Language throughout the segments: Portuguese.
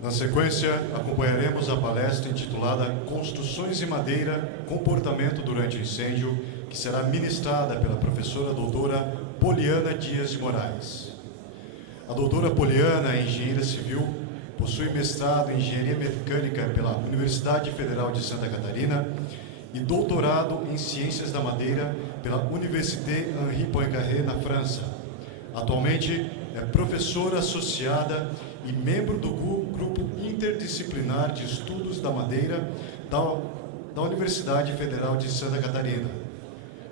Na sequência, acompanharemos a palestra intitulada Construções em Madeira, Comportamento durante o Incêndio, que será ministrada pela professora doutora Poliana Dias de Moraes. A doutora Poliana é engenheira civil, possui mestrado em Engenharia Mecânica pela Universidade Federal de Santa Catarina e doutorado em Ciências da Madeira pela Université Henri Poincaré, na França. Atualmente é professora associada e membro do Grupo Interdisciplinar de Estudos da Madeira da Universidade Federal de Santa Catarina.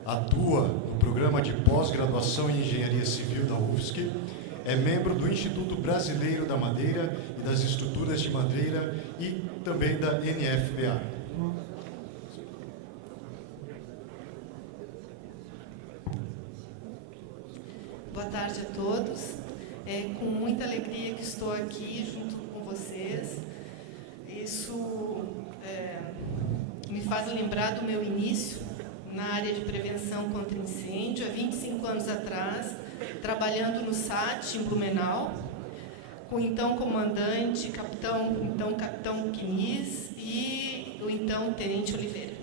Atua no programa de pós-graduação em Engenharia Civil da UFSC, é membro do Instituto Brasileiro da Madeira e das Estruturas de Madeira e também da NFPA. Boa tarde a todos. É com muita alegria que estou aqui junto com vocês. Isso me faz lembrar do meu início na área de prevenção contra incêndio, há 25 anos atrás, trabalhando no SAT, em Blumenau, com o então comandante, capitão Quinis e o então tenente Oliveira.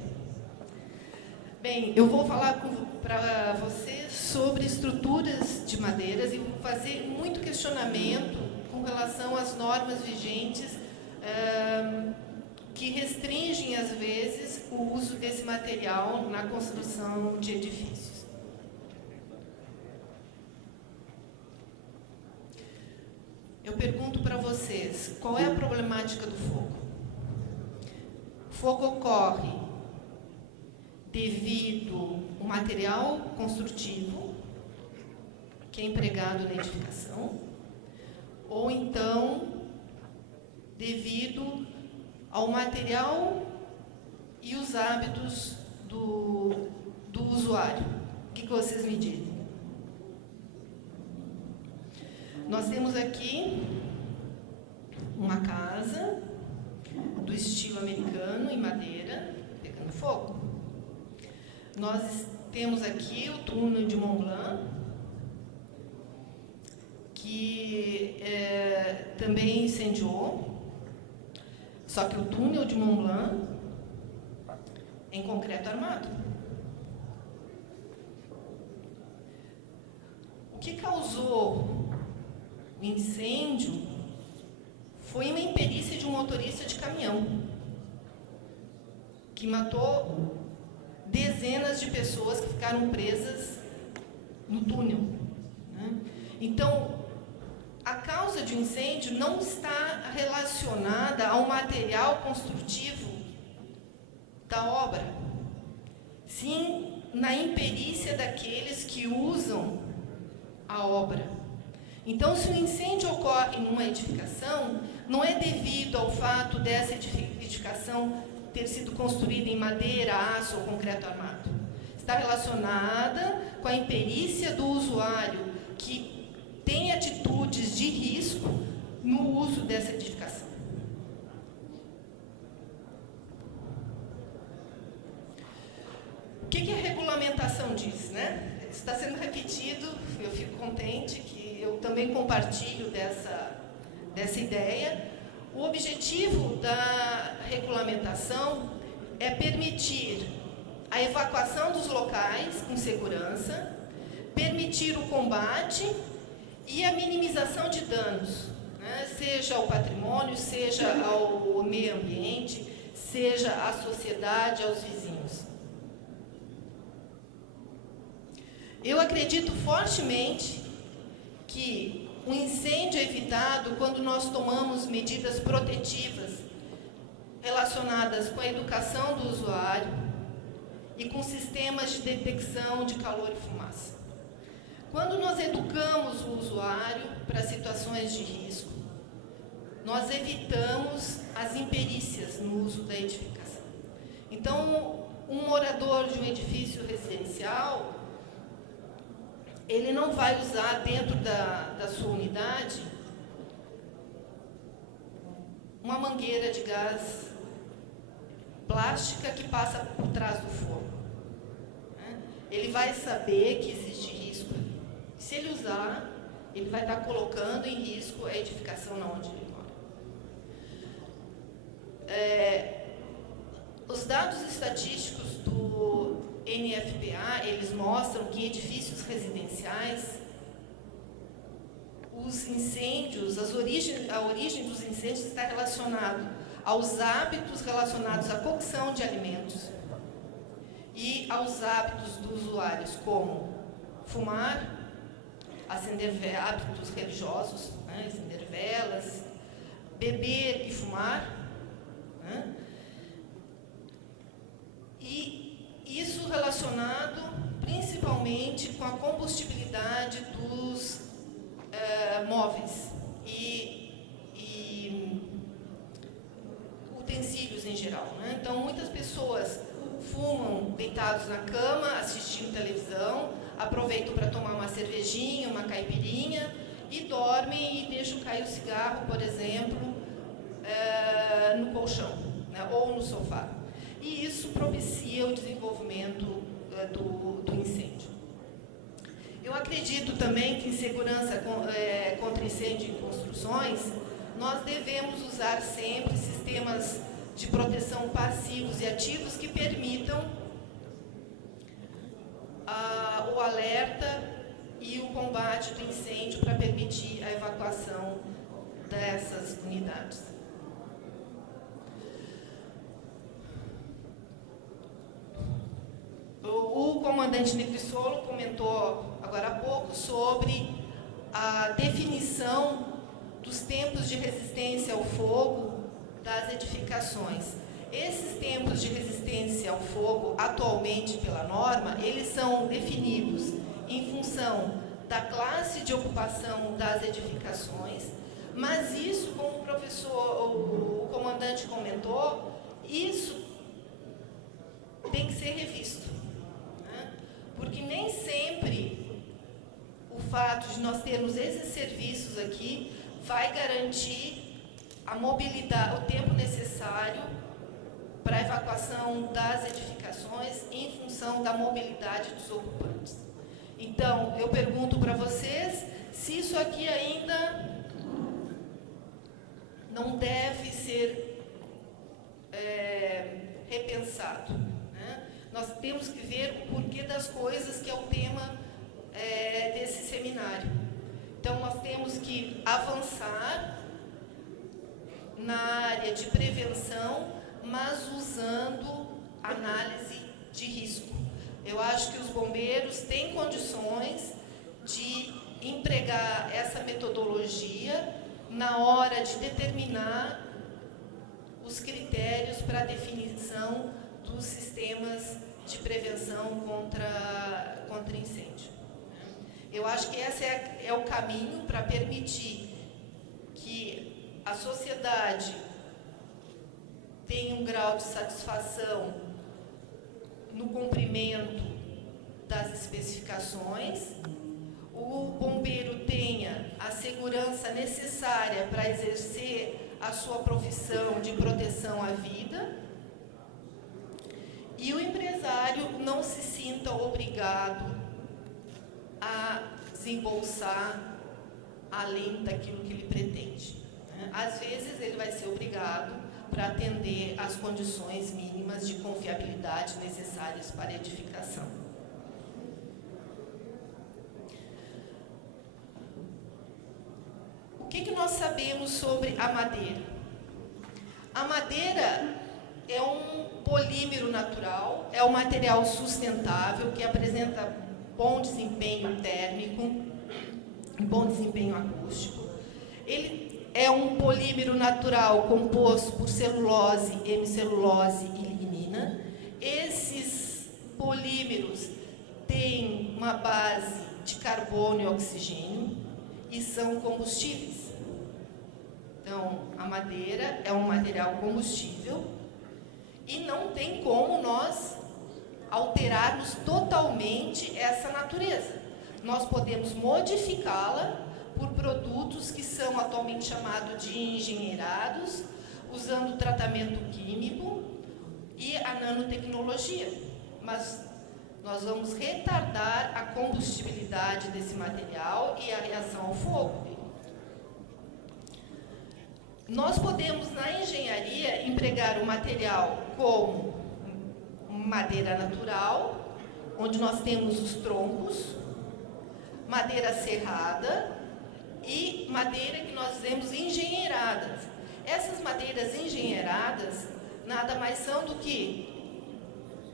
Bem, eu vou falar para vocês sobre estruturas de madeiras e vou fazer muito questionamento com relação às normas vigentes que restringem, às vezes, o uso desse material na construção de edifícios. Eu pergunto para vocês, qual é a problemática do fogo? O fogo ocorre devido ao material construtivo que é empregado na edificação, ou então devido ao material e os hábitos do usuário. O que vocês me dizem? Nós temos aqui uma casa do estilo americano, em madeira, pegando fogo. Nós temos aqui o túnel de Mont Blanc, que também incendiou, só que o túnel de Mont Blanc é em concreto armado. O que causou o incêndio foi uma imperícia de um motorista de caminhão, que matou dezenas de pessoas que ficaram presas no túnel, né? Então, a causa de um incêndio não está relacionada ao material construtivo da obra, sim na imperícia daqueles que usam a obra. Então, se o incêndio ocorre numa edificação, não é devido ao fato dessa edificação ter sido construída em madeira, aço ou concreto armado. Está relacionada com a imperícia do usuário, que tem atitudes de risco no uso dessa edificação. O que a regulamentação diz, né? Está sendo repetido, eu fico contente que eu também compartilho dessa ideia. O objetivo da regulamentação é permitir a evacuação dos locais com segurança, permitir o combate e a minimização de danos, né? Seja ao patrimônio, seja ao meio ambiente, seja à sociedade, aos vizinhos. Eu acredito fortemente que o incêndio é evitado quando nós tomamos medidas protetivas relacionadas com a educação do usuário e com sistemas de detecção de calor e fumaça. Quando nós educamos o usuário para situações de risco, nós evitamos as imperícias no uso da edificação. Então, um morador de um edifício residencial, ele não vai usar dentro da sua unidade uma mangueira de gás plástica que passa por trás do forno, né? Ele vai saber que existe risco. Se ele usar, ele vai estar colocando em risco a edificação onde ele mora. Os dados estatísticos do NFPA, eles mostram que em edifícios residenciais, os incêndios, a origem dos incêndios está relacionado aos hábitos relacionados à cocção de alimentos e aos hábitos dos usuários, como fumar, hábitos religiosos, né, acender velas, beber e fumar, né, e isso relacionado principalmente com a combustibilidade dos móveis e utensílios em geral, né? Então, muitas pessoas fumam deitados na cama, assistindo televisão, aproveitam para tomar uma cervejinha, uma caipirinha e dormem e deixam cair o cigarro, por exemplo, no colchão, né, ou no sofá. E isso propicia o desenvolvimento do incêndio. Eu acredito também que em segurança contra incêndio em construções, nós devemos usar sempre sistemas de proteção passivos e ativos que permitam o alerta e o combate do incêndio para permitir a evacuação dessas unidades. O comandante Negrissolo comentou agora há pouco sobre a definição dos tempos de resistência ao fogo das edificações. Esses tempos de resistência ao fogo, atualmente pela norma, eles são definidos em função da classe de ocupação das edificações, mas isso, como o comandante comentou, isso tem que ser revisto, né? Porque nem sempre o fato de nós termos esses serviços aqui vai garantir a mobilidade, o tempo necessário para a evacuação das edificações em função da mobilidade dos ocupantes. Então, eu pergunto para vocês se isso aqui ainda não deve ser repensado, né? Nós temos que ver o porquê das coisas, que é o tema desse seminário. Então, nós temos que avançar na área de prevenção, mas usando análise de risco. Eu acho que os bombeiros têm condições de empregar essa metodologia na hora de determinar os critérios para a definição dos sistemas de prevenção contra incêndio. Eu acho que esse é o caminho para permitir que a sociedade tenha um grau de satisfação no cumprimento das especificações, o bombeiro tenha a segurança necessária para exercer a sua profissão de proteção à vida e o empresário não se sinta obrigado a desembolsar além daquilo que ele pretende. Às vezes, ele vai ser obrigado para atender às condições mínimas de confiabilidade necessárias para a edificação. O que nós sabemos sobre a madeira? A madeira é um polímero natural, é um material sustentável que apresenta bom desempenho térmico, bom desempenho acústico. Ele é um polímero natural composto por celulose, hemicelulose e lignina. Esses polímeros têm uma base de carbono e oxigênio e são combustíveis. Então, a madeira é um material combustível e não tem como nós alterarmos totalmente essa natureza. Nós podemos modificá-la por produtos que são atualmente chamados de engenheirados, usando tratamento químico e a nanotecnologia. Mas nós vamos retardar a combustibilidade desse material e a reação ao fogo. Nós podemos, na engenharia, empregar o material como madeira natural, onde nós temos os troncos, madeira serrada e madeira que nós dizemos engenheiradas. Essas madeiras engenheiradas nada mais são do que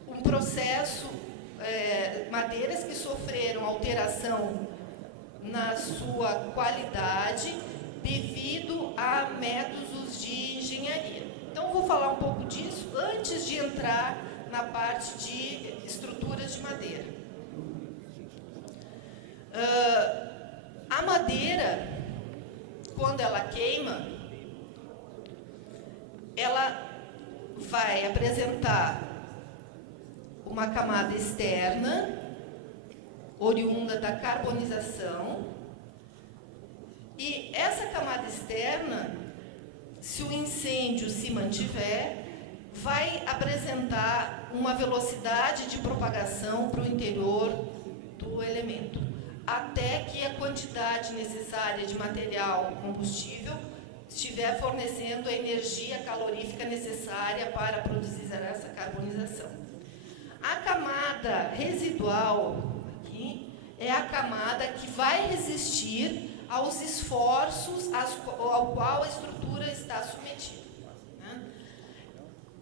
um processo, madeiras que sofreram alteração na sua qualidade devido a métodos de engenharia. Então, eu vou falar um pouco disso antes de entrar na parte de estruturas de madeira. A madeira, quando ela queima, ela vai apresentar uma camada externa, oriunda da carbonização, e essa camada externa, se o incêndio se mantiver, vai apresentar uma velocidade de propagação para o interior do elemento, até que a quantidade necessária de material combustível estiver fornecendo a energia calorífica necessária para produzir essa carbonização. A camada residual aqui é a camada que vai resistir aos esforços ao qual a estrutura está submetida.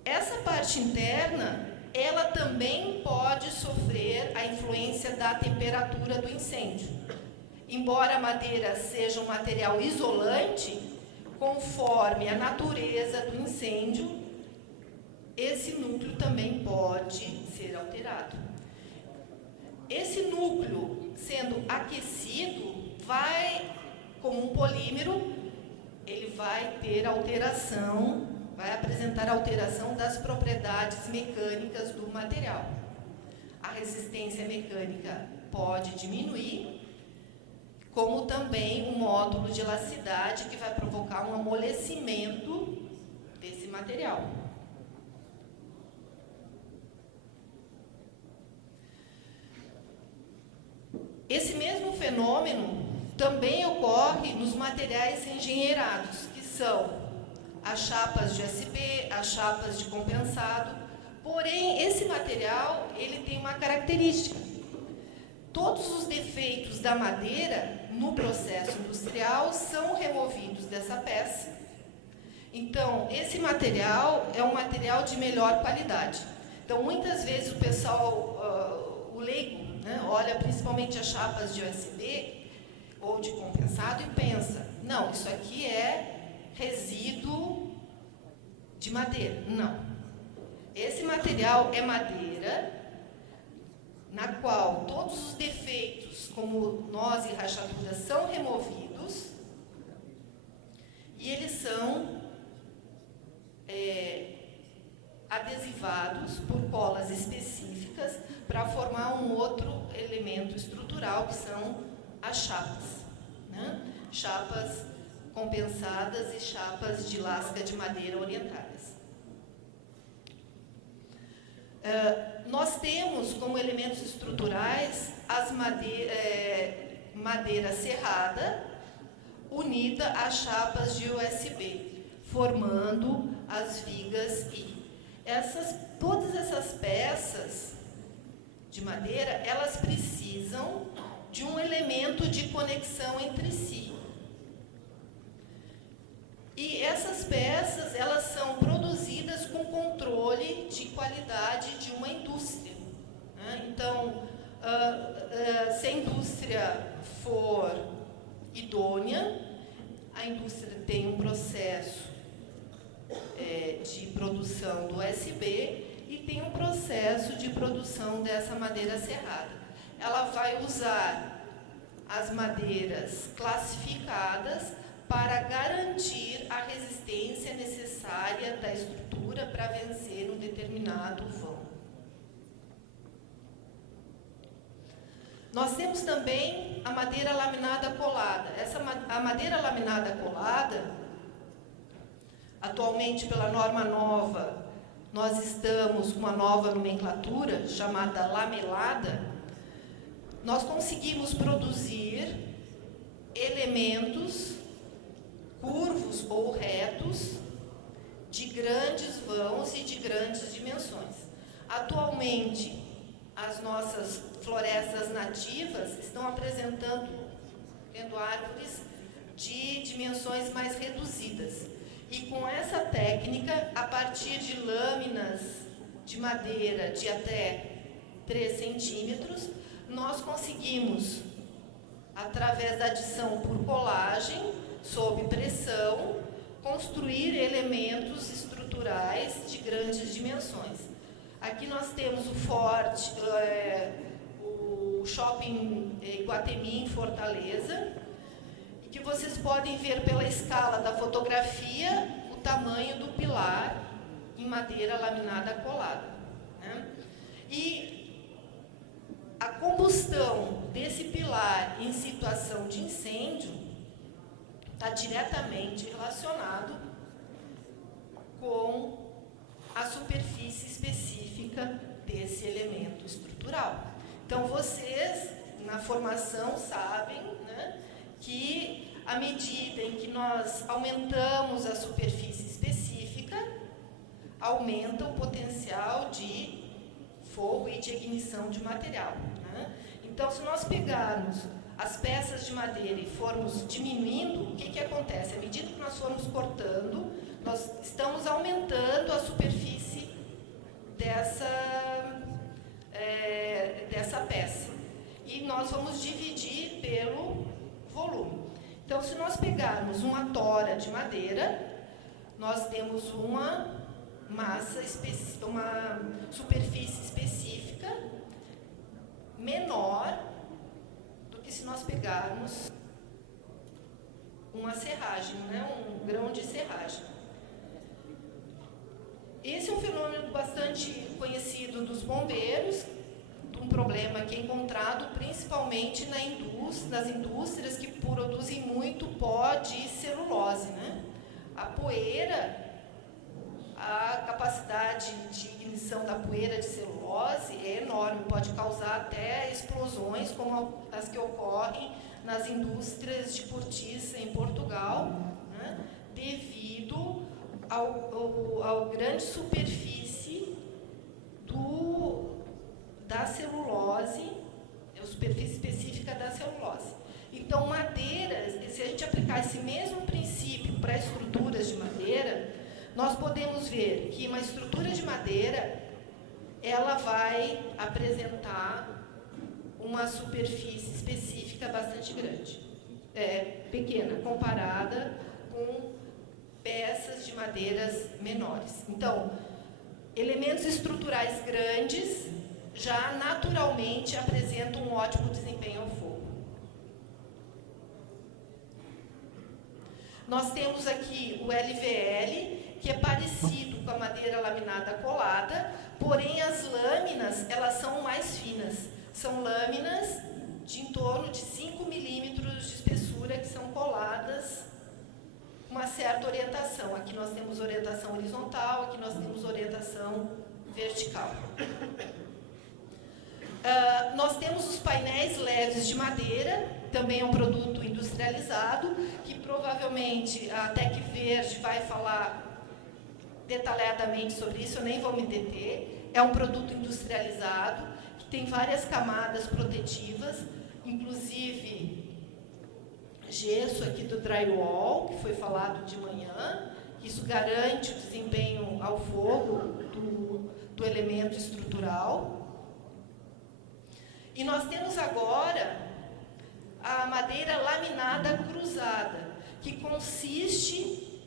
Essa parte interna, ela também pode sofrer a influência da temperatura do incêndio. Embora a madeira seja um material isolante, conforme a natureza do incêndio, esse núcleo também pode ser alterado. Esse núcleo, sendo aquecido, como um polímero, ele vai ter alteração, vai apresentar alteração das propriedades mecânicas do material. A resistência mecânica pode diminuir, como também um módulo de elasticidade que vai provocar um amolecimento desse material. Esse mesmo fenômeno também ocorre nos materiais engenheirados, que são as chapas de USB, as chapas de compensado. Porém, esse material ele tem uma característica. Todos os defeitos da madeira no processo industrial são removidos dessa peça. Então, esse material é um material de melhor qualidade. Então, muitas vezes o pessoal, o leigo, olha principalmente as chapas de USB ou de compensado e pensa, não, isso aqui é resíduo de madeira. Não. Esse material é madeira na qual todos os defeitos, como nós e rachaduras, são removidos e eles são adesivados por colas específicas para formar um outro elemento estrutural, que são as chapas. Chapas compensadas e chapas de lasca de madeira orientadas. Nós temos como elementos estruturais as madeira serrada unida às chapas de USB, formando as vigas I. Todas essas peças de madeira, elas precisam de um elemento de conexão entre si. E essas peças, elas são produzidas com controle de qualidade de uma indústria. Então, se a indústria for idônea, a indústria tem um processo de produção do USB e tem um processo de produção dessa madeira serrada. Ela vai usar as madeiras classificadas para garantir a resistência necessária da estrutura para vencer um determinado vão. Nós temos também a madeira laminada colada. A madeira laminada colada, atualmente pela norma nova, nós estamos com uma nova nomenclatura chamada lamelada. Nós conseguimos produzir elementos curvos ou retos, de grandes vãos e de grandes dimensões. Atualmente, as nossas florestas nativas estão apresentando, tendo árvores de dimensões mais reduzidas. E com essa técnica, a partir de lâminas de madeira de até 3 centímetros, nós conseguimos, através da adição por colagem, sob pressão, construir elementos estruturais de grandes dimensões. Aqui nós temos o Forte, o Shopping Iguatemi, em Fortaleza, que vocês podem ver pela escala da fotografia o tamanho do pilar em madeira laminada colada, né? E a combustão desse pilar em situação de incêndio está diretamente relacionado com a superfície específica desse elemento estrutural. Então, vocês, na formação, sabem, né, que à medida em que nós aumentamos a superfície específica, aumenta o potencial de fogo e de ignição de material, né? Então, se nós pegarmos as peças de madeira e formos diminuindo, o que acontece? À medida que nós formos cortando, nós estamos aumentando a superfície dessa peça. E nós vamos dividir pelo volume. Então, se nós pegarmos uma tora de madeira, nós temos uma massa específica, uma superfície específica menor do que se nós pegarmos uma serragem, né? Um grão de serragem. Esse é um fenômeno bastante conhecido dos bombeiros, um problema que é encontrado principalmente nas indústrias que produzem muito pó de celulose, né? A poeira, a capacidade de ignição da poeira de celulose é enorme, pode causar até explosões como as que ocorrem nas indústrias de cortiça em Portugal, né? Devido ao grande superfície da celulose, a superfície específica da celulose. Então, madeira, se a gente aplicar esse mesmo princípio para estruturas de madeira, nós podemos ver que uma estrutura de madeira, ela vai apresentar uma superfície específica bastante grande, pequena, comparada com peças de madeiras menores. Então, elementos estruturais grandes já naturalmente apresentam um ótimo desempenho ao fogo. Nós temos aqui o LVL, que é parecido com a madeira laminada colada, porém as lâminas, elas são mais finas. São lâminas de em torno de 5 milímetros de espessura que são coladas com uma certa orientação. Aqui nós temos orientação horizontal, aqui nós temos orientação vertical. Nós temos os painéis leves de madeira, também é um produto industrializado, que provavelmente a Tec Verde vai falar detalhadamente sobre isso, eu nem vou me deter. É um produto industrializado, que tem várias camadas protetivas, inclusive gesso aqui do drywall, que foi falado de manhã. Isso garante o desempenho ao fogo do elemento estrutural. E nós temos agora a madeira laminada cruzada, que consiste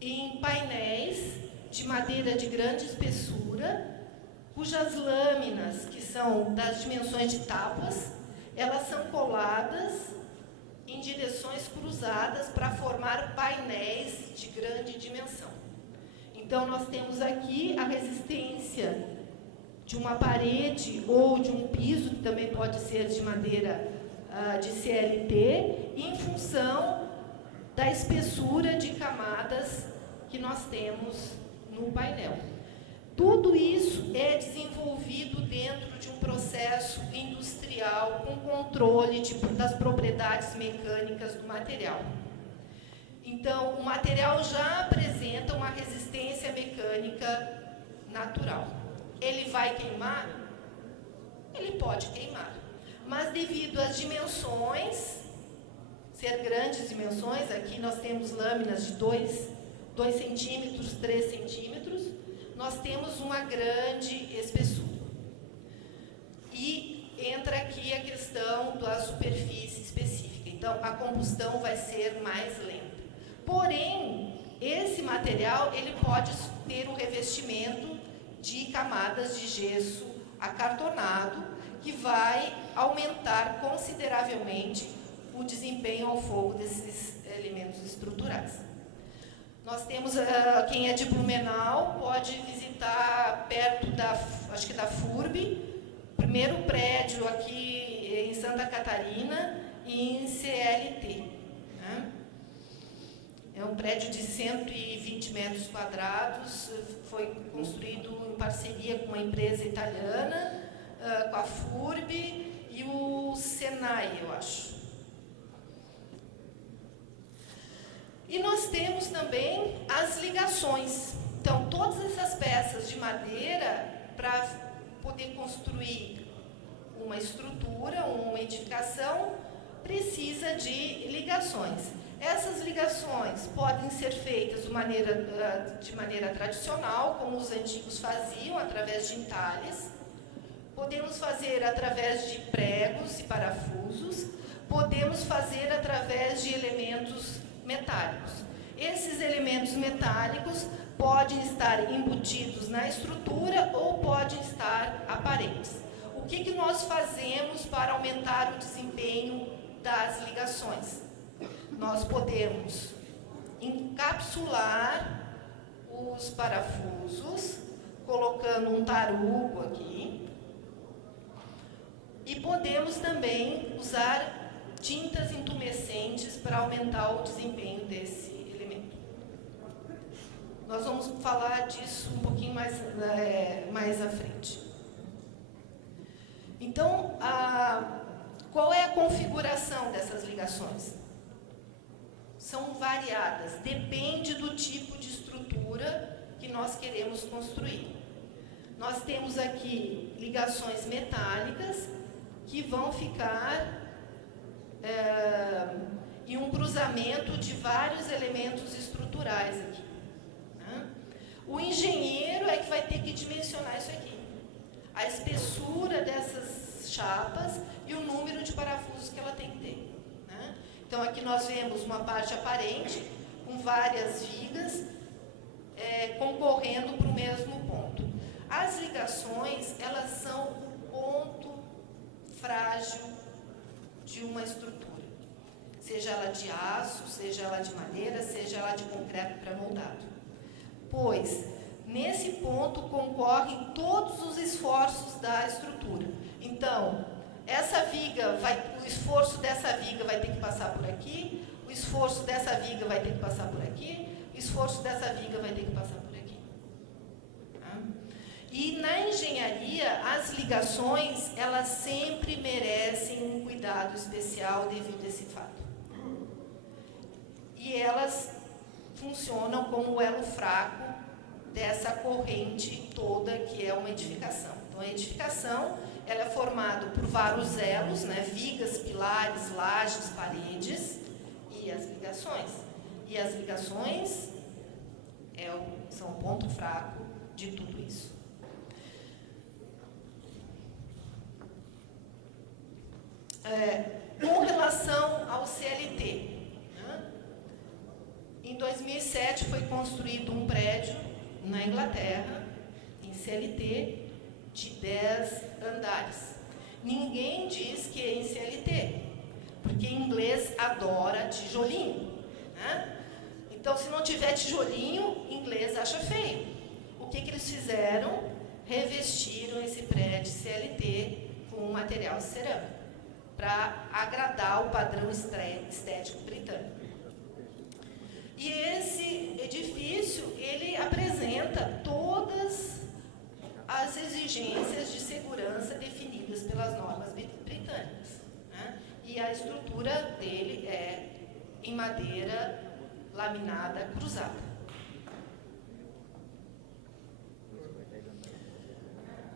em painéis de madeira de grande espessura, cujas lâminas, que são das dimensões de tábuas, elas são coladas em direções cruzadas para formar painéis de grande dimensão. Então, nós temos aqui a resistência de uma parede ou de um piso, que também pode ser de madeira de CLT, em função da espessura de camadas que nós temos no painel. Tudo isso é desenvolvido dentro de um processo industrial com controle das propriedades mecânicas do material. Então, o material já apresenta uma resistência mecânica natural. Ele vai queimar? Ele pode queimar. Mas devido às dimensões, ser grandes dimensões, aqui nós temos lâminas de 2 centímetros, 3 centímetros, nós temos uma grande espessura. E entra aqui a questão da superfície específica. Então, a combustão vai ser mais lenta. Porém, esse material ele pode ter um revestimento de camadas de gesso acartonado, que vai aumentar consideravelmente o desempenho ao fogo desses elementos estruturais. Nós temos, quem é de Blumenau pode visitar perto acho que da FURB, primeiro prédio aqui em Santa Catarina e em CLT. Né? É um prédio de 120 metros quadrados, foi construído em parceria com uma empresa italiana, com a FURB e o Senai, eu acho. E nós temos também as ligações. Então, todas essas peças de madeira, para poder construir uma estrutura, uma edificação, precisa de ligações. Essas ligações podem ser feitas de maneira tradicional, como os antigos faziam, através de entalhes. Podemos fazer através de pregos e parafusos. Podemos fazer através de elementos metálicos. Esses elementos metálicos podem estar embutidos na estrutura ou podem estar aparentes. O que nós fazemos para aumentar o desempenho das ligações? Nós podemos encapsular os parafusos, colocando um tarugo aqui, e podemos também usar tintas intumescentes para aumentar o desempenho desse elemento. Nós vamos falar disso um pouquinho mais à frente. Então, qual é a configuração dessas ligações? São variadas, depende do tipo de estrutura que nós queremos construir. Nós temos aqui ligações metálicas que vão ficar em um cruzamento de vários elementos estruturais aqui. Né? O engenheiro é que vai ter que dimensionar isso aqui. A espessura dessas chapas e o número de parafusos que ela tem que ter. Né? Então, aqui nós vemos uma parte aparente, com várias vigas, concorrendo para o mesmo ponto. As ligações, elas são o ponto frágil de uma estrutura. Seja ela de aço, seja ela de madeira, seja ela de concreto pré-moldado. Pois, nesse ponto concorrem todos os esforços da estrutura. Então, o esforço dessa viga vai ter que passar por aqui, o esforço dessa viga vai ter que passar por aqui, o esforço dessa viga vai ter que passar por aqui. Tá? E na engenharia, as ligações, elas sempre merecem um cuidado especial devido a esse fato. E elas funcionam como o elo fraco dessa corrente toda que é uma edificação. Então, a edificação ela é formada por vários elos, né, vigas, pilares, lajes, paredes e as ligações. E as ligações são o ponto fraco de tudo isso. Com relação ao CLT, né, em 2007 foi construído um prédio na Inglaterra, em CLT, de 10 andares. Ninguém diz que é em CLT, porque em inglês adora tijolinho. Né? Então, se não tiver tijolinho, inglês acha feio. O que eles fizeram? Revestiram esse prédio CLT com um material cerâmico, para agradar o padrão estético britânico. E esse edifício, ele apresenta todas as exigências de segurança definidas pelas normas britânicas. Né? E a estrutura dele é em madeira laminada cruzada.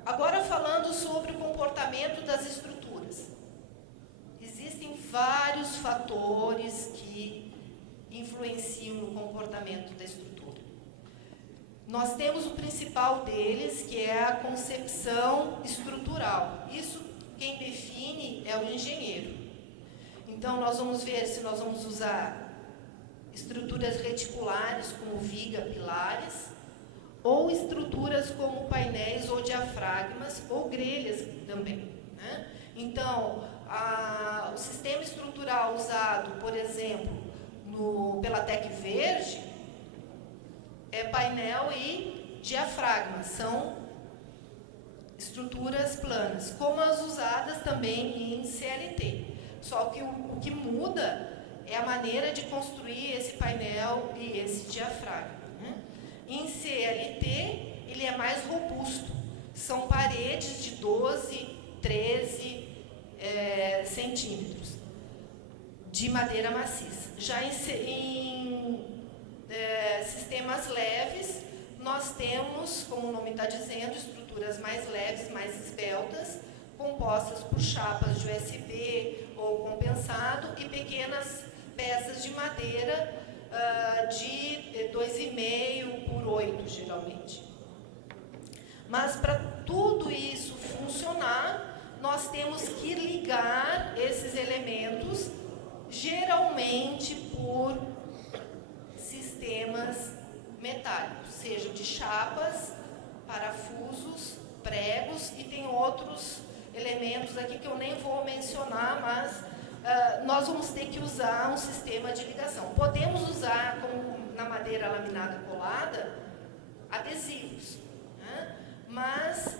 Agora, falando sobre o comportamento das estruturas. Existem vários fatores que influenciam no comportamento da estrutura. Nós temos o principal deles, que é a concepção estrutural. Isso, quem define é o engenheiro. Então, nós vamos ver se nós vamos usar estruturas reticulares, como viga, pilares, ou estruturas como painéis ou diafragmas, ou grelhas também, né? Então, o sistema estrutural usado, por exemplo, pela Tec Verde, é painel e diafragma, são estruturas planas, como as usadas também em CLT. Só que o que muda é a maneira de construir esse painel e esse diafragma, né? Em CLT, ele é mais robusto. São paredes de 12, 13 centímetros de madeira maciça. Já em sistemas leves, nós temos, como o nome está dizendo, estruturas mais leves, mais esbeltas, compostas por chapas de USB ou compensado e pequenas peças de madeira de 2,5 por 8, geralmente. Mas para tudo isso funcionar, nós temos que ligar esses elementos, geralmente por sistemas metálicos, sejam de chapas, parafusos, pregos, e tem outros elementos aqui que eu nem vou mencionar, mas nós vamos ter que usar um sistema de ligação. Podemos usar, como na madeira laminada colada, adesivos, né? Mas,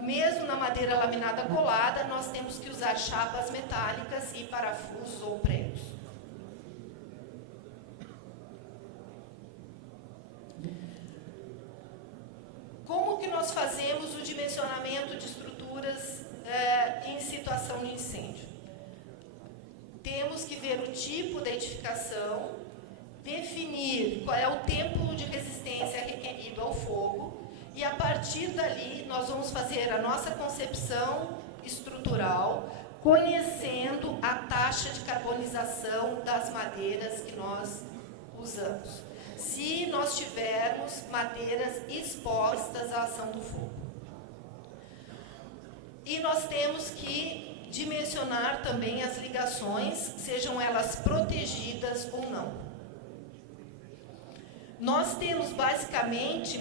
mesmo na madeira laminada colada, nós temos que usar chapas metálicas e parafusos ou pregos. Como que nós fazemos o dimensionamento de estruturas em situação de incêndio? Temos que ver o tipo da edificação, definir qual é o tempo de resistência requerido ao fogo, e a partir dali nós vamos fazer a nossa concepção estrutural, conhecendo a taxa de carbonização das madeiras que nós usamos, se nós tivermos madeiras expostas à ação do fogo. E nós temos que dimensionar também as ligações, sejam elas protegidas ou não. Nós temos basicamente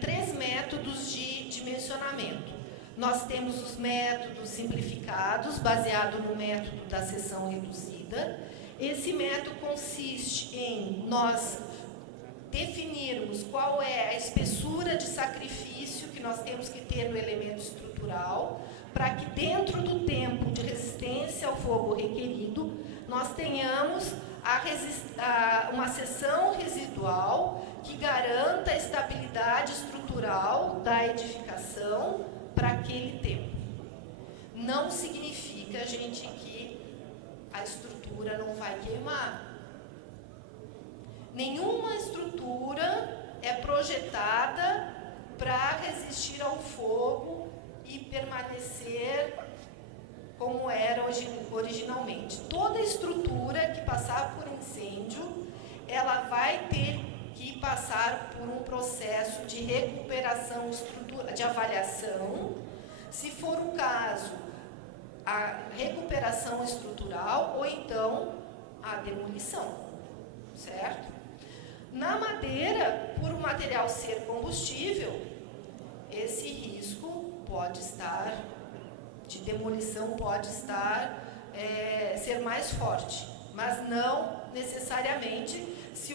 3 métodos de dimensionamento. Nós temos os métodos simplificados, baseado no método da seção reduzida. Esse método consiste em nós definirmos qual é a espessura de sacrifício que nós temos que ter no elemento estrutural, para que dentro do tempo de resistência ao fogo requerido, nós tenhamos uma seção residual que garanta a estabilidade estrutural da edificação para aquele tempo. Não significa, gente, que a estrutura não vai queimar. Nenhuma estrutura é projetada para resistir ao fogo e permanecer como era originalmente. Toda estrutura que passar por incêndio, ela vai ter que passar por um processo de recuperação estrutural, de avaliação. Se for o caso, a recuperação estrutural ou então a demolição, certo? Na madeira, por o material ser combustível, esse risco pode estar, de demolição pode estar, ser mais forte, mas não necessariamente se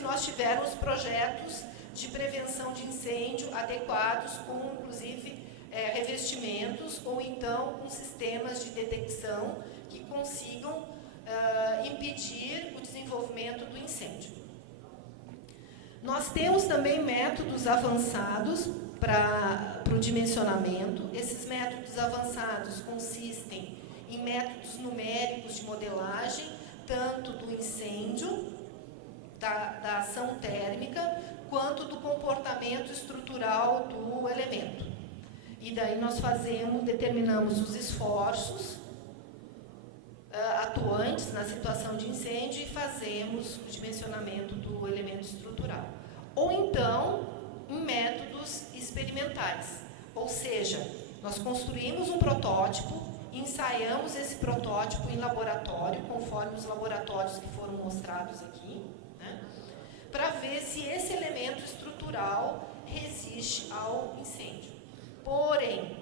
nós tivermos projetos de prevenção de incêndio adequados, com inclusive revestimentos ou então com sistemas de detecção que consigam impedir o desenvolvimento do incêndio. Nós temos também métodos avançados para o dimensionamento. Esses métodos avançados consistem em métodos numéricos de modelagem, tanto do incêndio da ação térmica quanto do comportamento estrutural do elemento. E daí nós determinamos os esforços atuantes na situação de incêndio e fazemos o dimensionamento do elemento estrutural. Ou então, em métodos experimentais. Ou seja, nós construímos um protótipo, ensaiamos esse protótipo em laboratório, conforme os laboratórios que foram mostrados aqui, né, para ver se esse elemento estrutural resiste ao incêndio. Porém,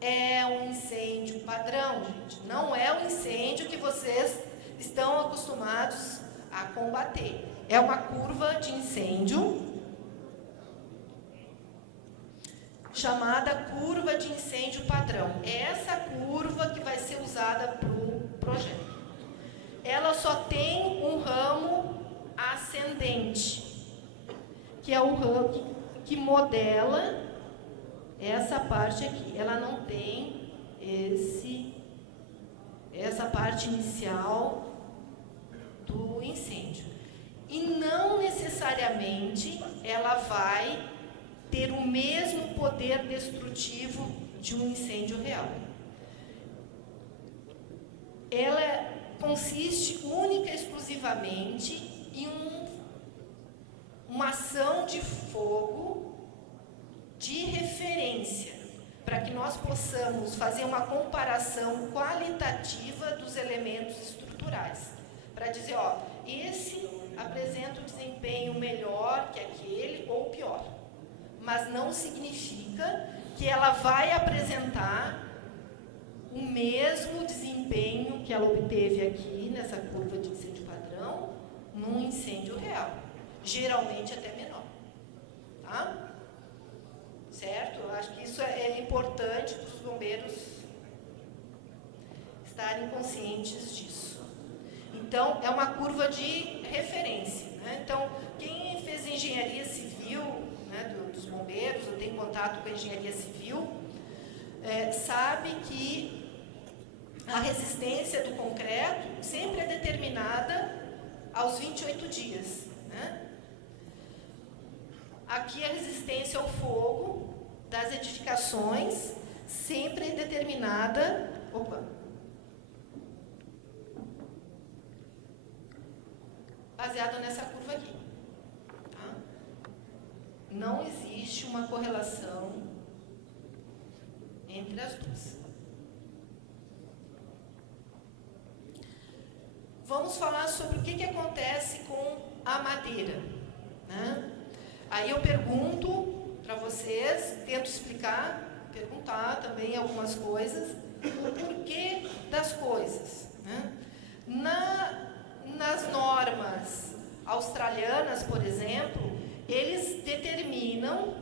é um incêndio padrão, gente. Não é o incêndio que vocês estão acostumados a combater. É uma curva de incêndio chamada curva de incêndio padrão. É essa curva que vai ser usada para o projeto. Ela só tem um ramo ascendente, que é o ramo que modela essa parte aqui. Ela não tem essa parte inicial do incêndio. E não necessariamente ela vai ter o mesmo poder destrutivo de um incêndio real. Ela consiste única e exclusivamente em uma ação de fogo de referência, para que nós possamos fazer uma comparação qualitativa dos elementos estruturais, para dizer, ó, esse apresenta um desempenho melhor que aquele ou pior. Mas não significa que ela vai apresentar o mesmo desempenho que ela obteve aqui nessa curva de incêndio padrão num incêndio real, geralmente até menor, tá? Certo? Eu acho que isso é importante para os bombeiros estarem conscientes disso. Então, é uma curva de referência, né? Então, quem fez engenharia civil, né, dos bombeiros, ou tem contato com a engenharia civil, sabe que a resistência do concreto sempre é determinada aos 28 dias. Né? Aqui a resistência ao fogo das edificações sempre é determinada... baseada nessa curva aqui. Tá? Não existe uma correlação entre as duas. Vamos falar sobre o que acontece com a madeira. Né? Aí eu pergunto para vocês, tento perguntar também algumas coisas, o porquê das coisas. Né? Nas normas australianas, por exemplo, eles determinam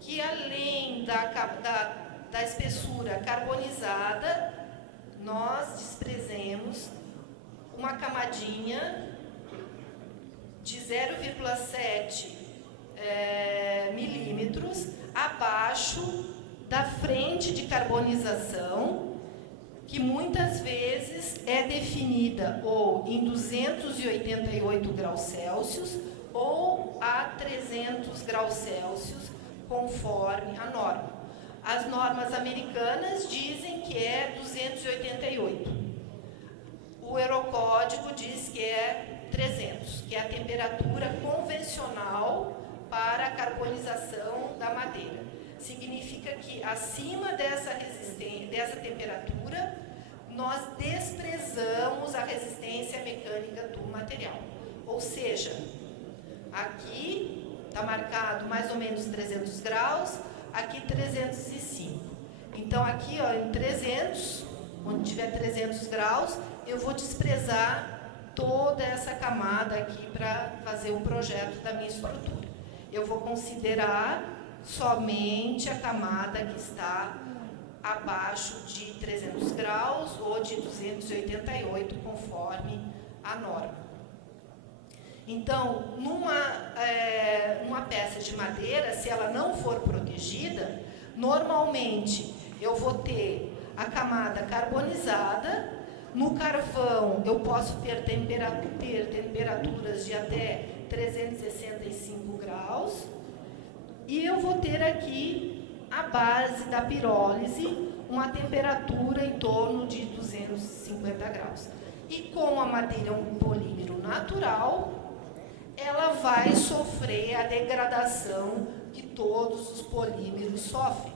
que além da espessura carbonizada, nós desprezemos uma camadinha de 0,7 milímetros abaixo da frente de carbonização, que muitas vezes é definida ou em 288 graus Celsius ou a 300 graus Celsius, conforme a norma. As normas americanas dizem que é 288. O Eurocódigo diz que é 300, que é a temperatura convencional para a carbonização da madeira. Significa que acima dessa temperatura, nós desprezamos a resistência mecânica do material. Ou seja, aqui está marcado mais ou menos 300 graus, aqui 305. Então, aqui ó, em 300, onde tiver 300 graus, eu vou desprezar toda essa camada aqui para fazer o projeto da minha estrutura. Eu vou considerar somente a camada que está abaixo de 300 graus ou de 288, conforme a norma. Então, numa peça de madeira, se ela não for protegida, normalmente eu vou ter a camada carbonizada, No carvão, eu posso ter temperaturas de até 365 graus. E eu vou ter aqui a base da pirólise, uma temperatura em torno de 250 graus. E como a madeira é um polímero natural, ela vai sofrer a degradação que todos os polímeros sofrem.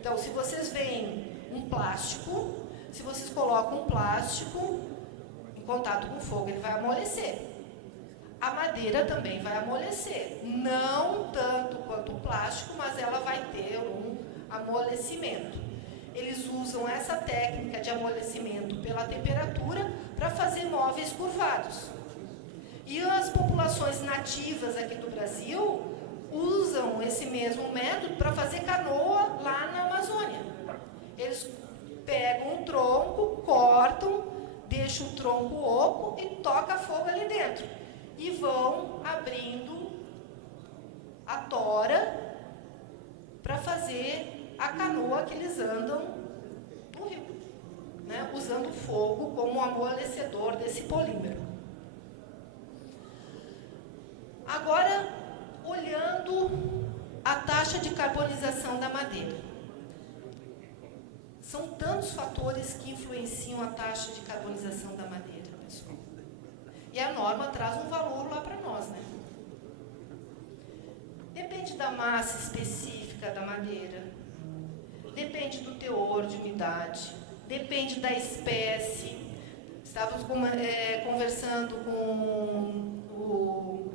Então, se vocês veem um plástico, se vocês colocam um plástico em contato com fogo, ele vai amolecer. A madeira também vai amolecer. Não tanto quanto o plástico, mas ela vai ter um amolecimento. Eles usam essa técnica de amolecimento pela temperatura para fazer móveis curvados. E as populações nativas aqui do Brasil usam esse mesmo método para fazer canoa lá na Amazônia. Eles pegam um tronco, cortam, deixam o tronco oco e tocam fogo ali dentro. E vão abrindo a tora para fazer a canoa que eles andam no rio, né? Usando o fogo como amolecedor desse polímero. Agora, olhando a taxa de carbonização da madeira. São tantos fatores que influenciam a taxa de carbonização da madeira, pessoal. E a norma traz um valor lá para nós, né? Depende da massa específica da madeira, depende do teor de umidade, depende da espécie. Estávamos conversando com o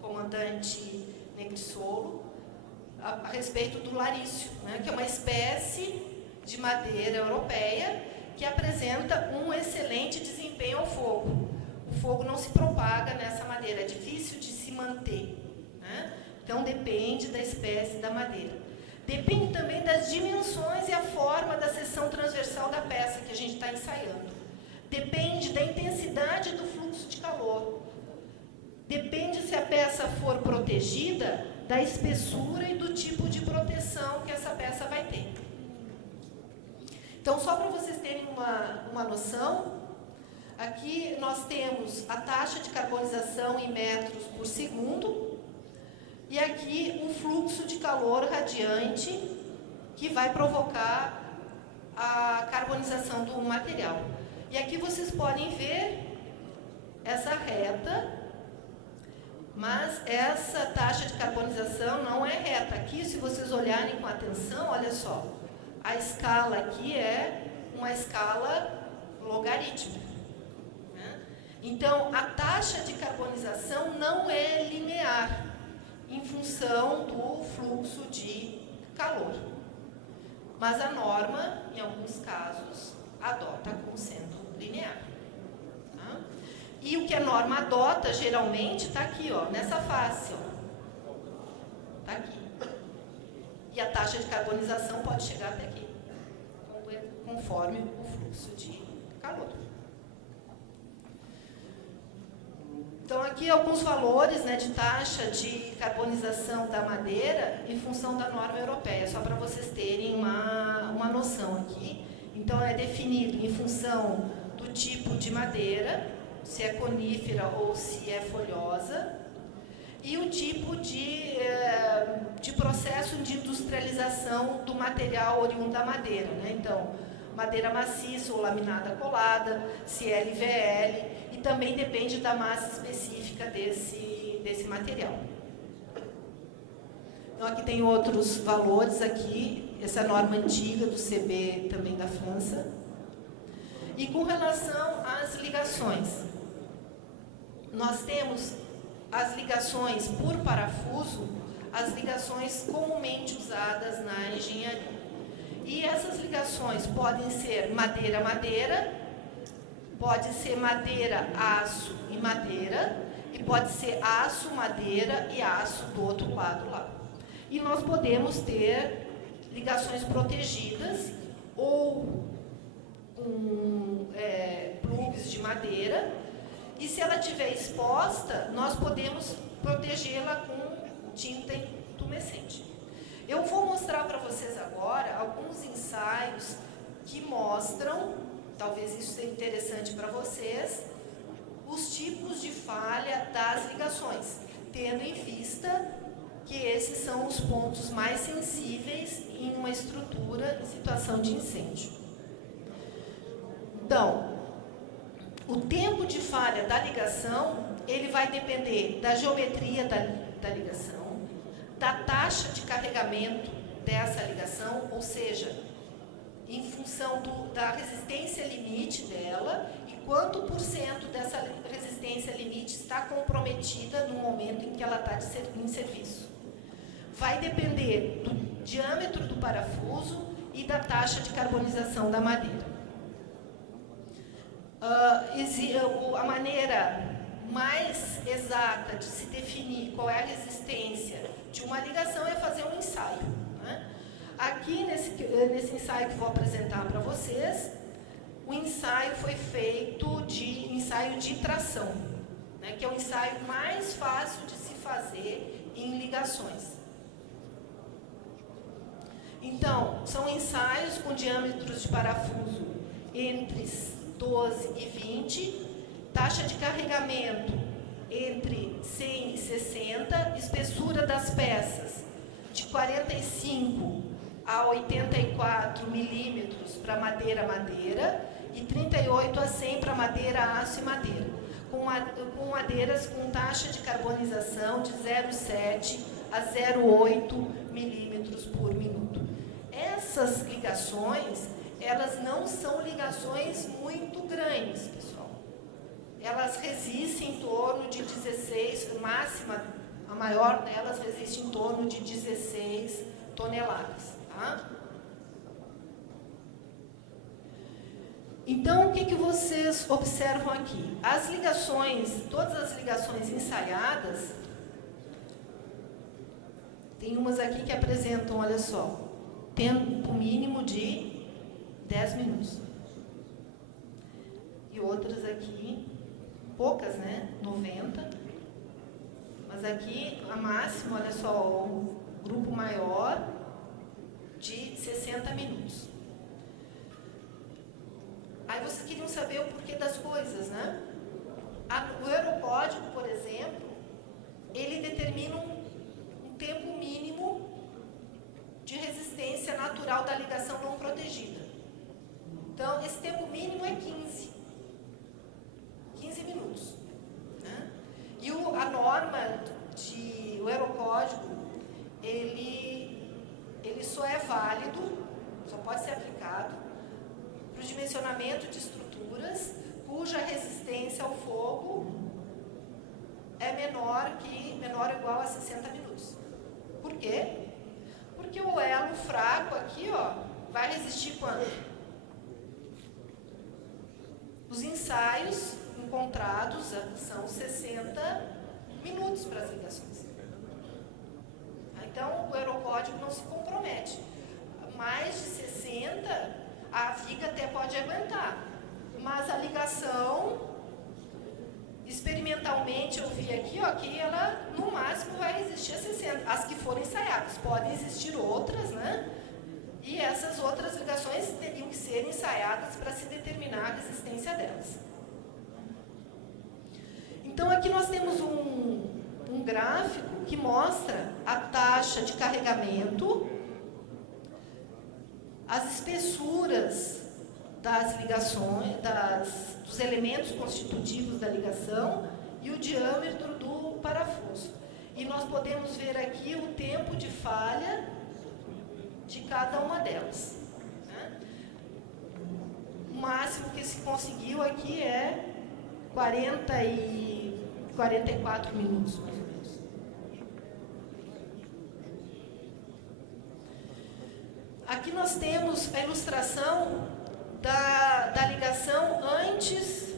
comandante Negrissolo a respeito do larício, né, que é uma espécie de madeira europeia que apresenta um excelente desempenho ao fogo. O fogo não se propaga nessa madeira, é difícil de se manter, né? Então depende da espécie da madeira. Depende também das dimensões e a forma da seção transversal da peça que a gente está ensaiando. Depende da intensidade do fluxo de calor. Depende, se a peça for protegida, da espessura e do tipo de proteção que essa peça vai ter. Então, só para vocês terem uma noção, aqui nós temos a taxa de carbonização em metros por segundo e aqui um fluxo de calor radiante que vai provocar a carbonização do material. E aqui vocês podem ver essa reta, mas essa taxa de carbonização não é reta. Aqui, se vocês olharem com atenção, olha só, a escala aqui é uma escala logarítmica, né? Então, a taxa de carbonização não é linear em função do fluxo de calor. Mas a norma, em alguns casos, adota como sendo linear. Tá? E o que a norma adota, geralmente, está aqui, ó, nessa face. Está aqui. E a taxa de carbonização pode chegar até aqui, conforme o fluxo de calor. Então, aqui alguns valores, né, de taxa de carbonização da madeira em função da norma europeia, só para vocês terem uma noção aqui. Então, é definido em função do tipo de madeira, se é conífera ou se é folhosa, e o tipo de processo de industrialização do material oriundo da madeira, né? Então, madeira maciça ou laminada colada, se é LVL, e também depende da massa específica desse material. Então, aqui tem outros valores, aqui, essa norma antiga do CB, também da França. E com relação às ligações, nós temos as ligações por parafuso, as ligações comumente usadas na engenharia. E essas ligações podem ser madeira-madeira, pode ser madeira-aço e madeira, e pode ser aço-madeira e aço do outro lado lá. E nós podemos ter ligações protegidas ou plugs de madeira, e se ela estiver exposta, nós podemos protegê-la com tinta intumescente. Eu vou mostrar para vocês agora alguns ensaios que mostram, talvez isso seja interessante para vocês, os tipos de falha das ligações, tendo em vista que esses são os pontos mais sensíveis em uma estrutura em situação de incêndio. Então, o tempo de falha da ligação, ele vai depender da geometria da ligação, da taxa de carregamento dessa ligação, ou seja, em função da resistência limite dela e quanto por cento dessa resistência limite está comprometida no momento em que ela está em serviço. Vai depender do diâmetro do parafuso e da taxa de carbonização da madeira. A maneira mais exata de se definir qual é a resistência de uma ligação é fazer um ensaio, né? Aqui, nesse ensaio que vou apresentar para vocês, o ensaio foi feito de ensaio de tração, né, que é o ensaio mais fácil de se fazer em ligações. Então, são ensaios com diâmetros de parafuso entre 12 e 20, taxa de carregamento entre 100 e 60, espessura das peças de 45 a 84 milímetros para madeira e 38 a 100 para madeira, aço e madeira, com madeiras com taxa de carbonização de 0,7 a 0,8 milímetros por minuto. Essas ligações, elas não são ligações muito grandes, pessoal. Elas resistem em torno de 16, máxima, a maior delas resiste em torno de 16 toneladas. Tá? Então, o que vocês observam aqui? As ligações, todas as ligações ensaiadas, tem umas aqui que apresentam, olha só, tempo mínimo de 10 minutos. E outras aqui, poucas, né? 90. Mas aqui, a máxima, olha só, o grupo maior, de 60 minutos. Aí vocês queriam saber o porquê das coisas, né? O Eurocódigo, por exemplo, ele determina um tempo mínimo de resistência natural da ligação não protegida. Então, esse tempo mínimo é 15 minutos. Né? E a norma o Eurocódigo, ele só é válido, só pode ser aplicado para o dimensionamento de estruturas cuja resistência ao fogo é menor ou igual a 60 minutos. Por quê? Porque o elo fraco aqui, ó, vai resistir quanto? Os ensaios encontrados são 60 minutos para as ligações. Então, o Eurocódigo não se compromete. Mais de 60, a viga até pode aguentar. Mas a ligação, experimentalmente, eu vi aqui, ó, que ela, no máximo, vai resistir a 60. As que forem ensaiadas. Podem existir outras, né? E essas outras ligações teriam que ser ensaiadas para se determinar a resistência delas. Então, aqui nós temos um gráfico que mostra a taxa de carregamento, as espessuras das ligações, dos elementos constitutivos da ligação e o diâmetro do parafuso. E nós podemos ver aqui o tempo de falha de cada uma delas. Né? O máximo que se conseguiu aqui é 44 minutos, mais ou menos. Aqui nós temos a ilustração da ligação antes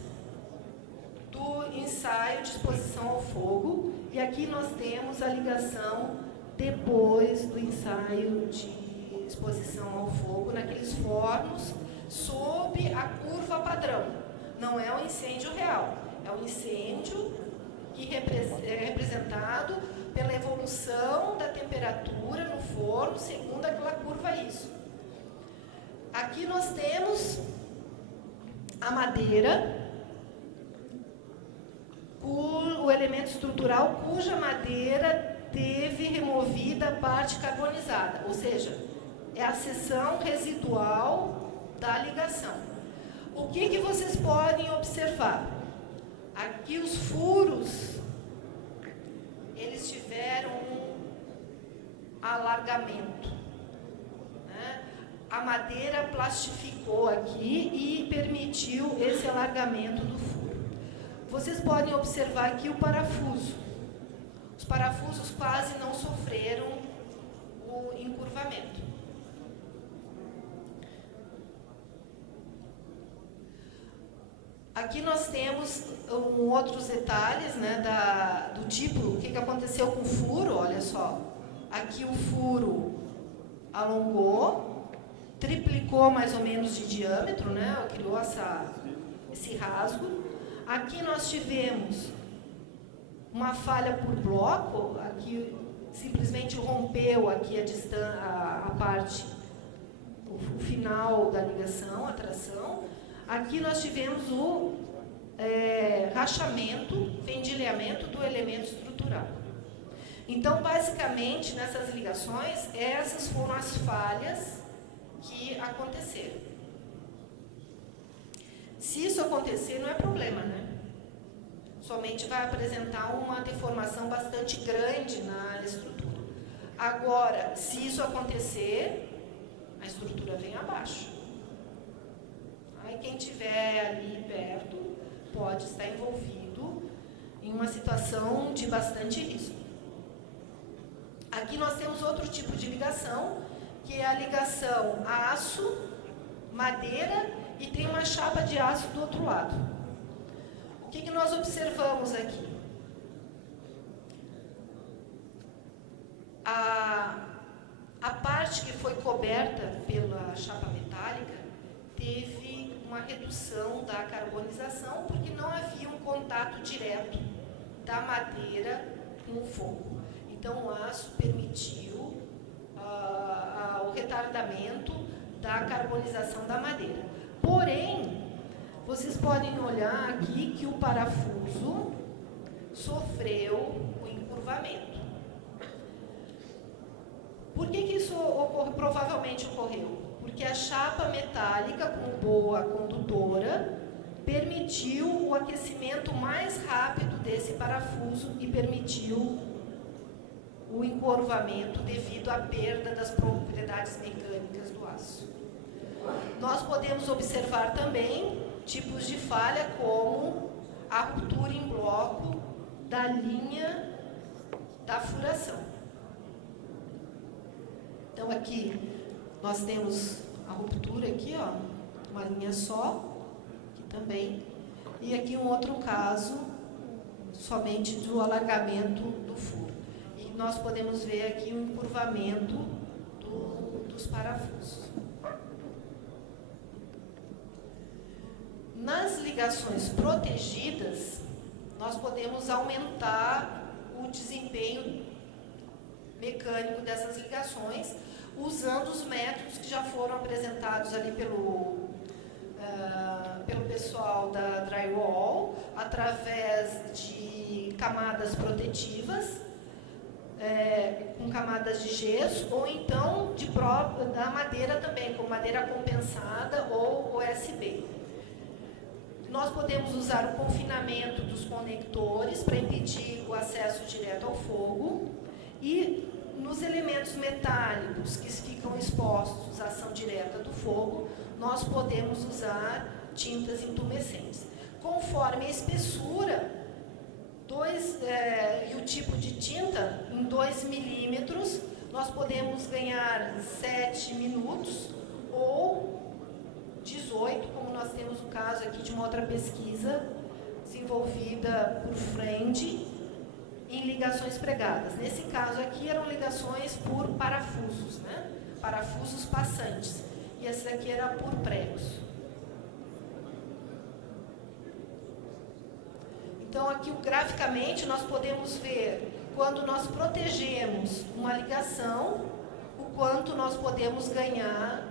do ensaio de exposição ao fogo, e aqui nós temos a ligação depois do ensaio de exposição ao fogo, naqueles fornos, sob a curva padrão. Não é um incêndio real, é um incêndio que é representado pela evolução da temperatura no forno segundo aquela curva ISO. Aqui nós temos a madeira, o elemento estrutural cuja madeira teve removida a parte carbonizada, ou seja, é a seção residual da ligação. O que vocês podem observar? Aqui os furos, eles tiveram um alargamento, né? A madeira plastificou aqui e permitiu esse alargamento do furo. Vocês podem observar aqui o parafuso. Os parafusos quase não sofreram o encurvamento. Aqui nós temos outros detalhes, né, do tipo, o que aconteceu com o furo, olha só. Aqui o furo alongou, triplicou mais ou menos de diâmetro, né, criou esse rasgo. Aqui nós tivemos uma falha por bloco, aqui simplesmente rompeu aqui a parte, o final da ligação, a tração. Aqui nós tivemos o rachamento, vendilhamento do elemento estrutural. Então, basicamente, nessas ligações, essas foram as falhas que aconteceram. Se isso acontecer, não é problema, né? Somente vai apresentar uma deformação bastante grande na estrutura. Agora, se isso acontecer, a estrutura vem abaixo. Aí quem estiver ali perto pode estar envolvido em uma situação de bastante risco. Aqui nós temos outro tipo de ligação, que é a ligação aço, madeira e tem uma chapa de aço do outro lado. O que nós observamos aqui? A parte que foi coberta pela chapa metálica teve uma redução da carbonização, porque não havia um contato direto da madeira com o fogo. Então, o aço permitiu o retardamento da carbonização da madeira. Porém, vocês podem olhar aqui que o parafuso sofreu o encurvamento. Por que isso provavelmente ocorreu? Porque a chapa metálica, com boa condutora, permitiu o aquecimento mais rápido desse parafuso e permitiu o encurvamento devido à perda das propriedades mecânicas do aço. Nós podemos observar também tipos de falha, como a ruptura em bloco da linha da furação. Então, aqui nós temos a ruptura aqui, ó, uma linha só, aqui também, e aqui um outro caso, somente do alargamento do furo. E nós podemos ver aqui o encurvamento dos parafusos. Nas ligações protegidas, nós podemos aumentar o desempenho mecânico dessas ligações, usando os métodos que já foram apresentados ali pelo pessoal da drywall, através de camadas protetivas, com camadas de gesso, ou então da madeira também, com madeira compensada ou OSB. Nós podemos usar o confinamento dos conectores para impedir o acesso direto ao fogo, e nos elementos metálicos que ficam expostos à ação direta do fogo, nós podemos usar tintas intumescentes. Conforme a espessura e o tipo de tinta, em 2 milímetros, nós podemos ganhar 7 minutos ou 18, como nós temos o caso aqui de uma outra pesquisa desenvolvida por Friend, em ligações pregadas. Nesse caso aqui eram ligações por parafusos, né? Parafusos passantes. E esse daqui era por pregos. Então, aqui graficamente nós podemos ver, quando nós protegemos uma ligação, o quanto nós podemos ganhar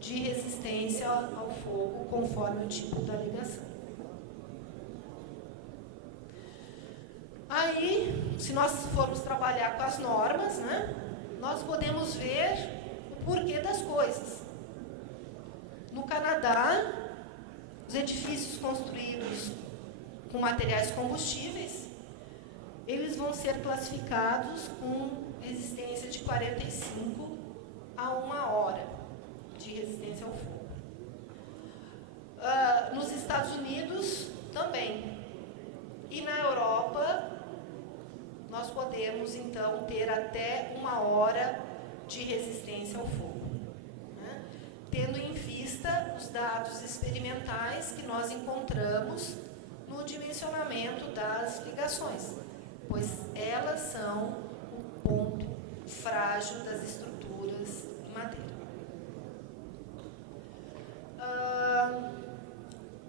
de resistência ao fogo, conforme o tipo da ligação. Aí, se nós formos trabalhar com as normas, né, nós podemos ver o porquê das coisas. No Canadá, os edifícios construídos com materiais combustíveis, eles vão ser classificados com resistência de 45 a 1 hora de resistência ao fogo. Nos Estados Unidos, também. E na Europa, nós podemos, então, ter até 1 hora de resistência ao fogo, né? Tendo em vista os dados experimentais que nós encontramos no dimensionamento das ligações, pois elas são o ponto frágil das estruturas em madeira.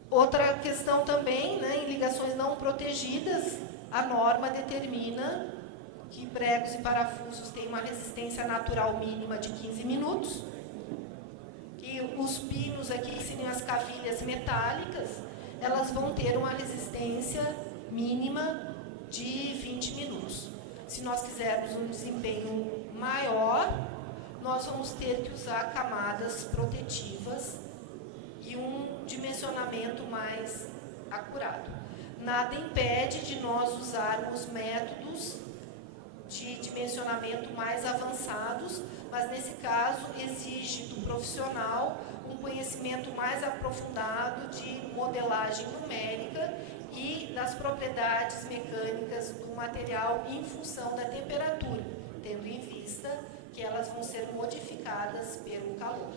Outra questão também, né, em ligações não protegidas, a norma determina que pregos e parafusos têm uma resistência natural mínima de 15 minutos, que os pinos aqui, que seriam as cavilhas metálicas, elas vão ter uma resistência mínima de 20 minutos. Se nós quisermos um desempenho maior, nós vamos ter que usar camadas protetivas e um dimensionamento mais acurado. Nada impede de nós usarmos métodos de dimensionamento mais avançados, mas nesse caso exige do profissional um conhecimento mais aprofundado de modelagem numérica e das propriedades mecânicas do material em função da temperatura, tendo em vista que elas vão ser modificadas pelo calor.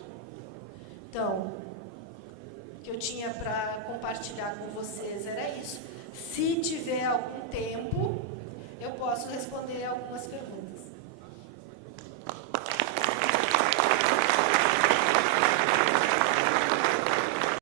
Então, o que eu tinha para compartilhar com vocês era isso. Se tiver algum tempo, eu posso responder algumas perguntas.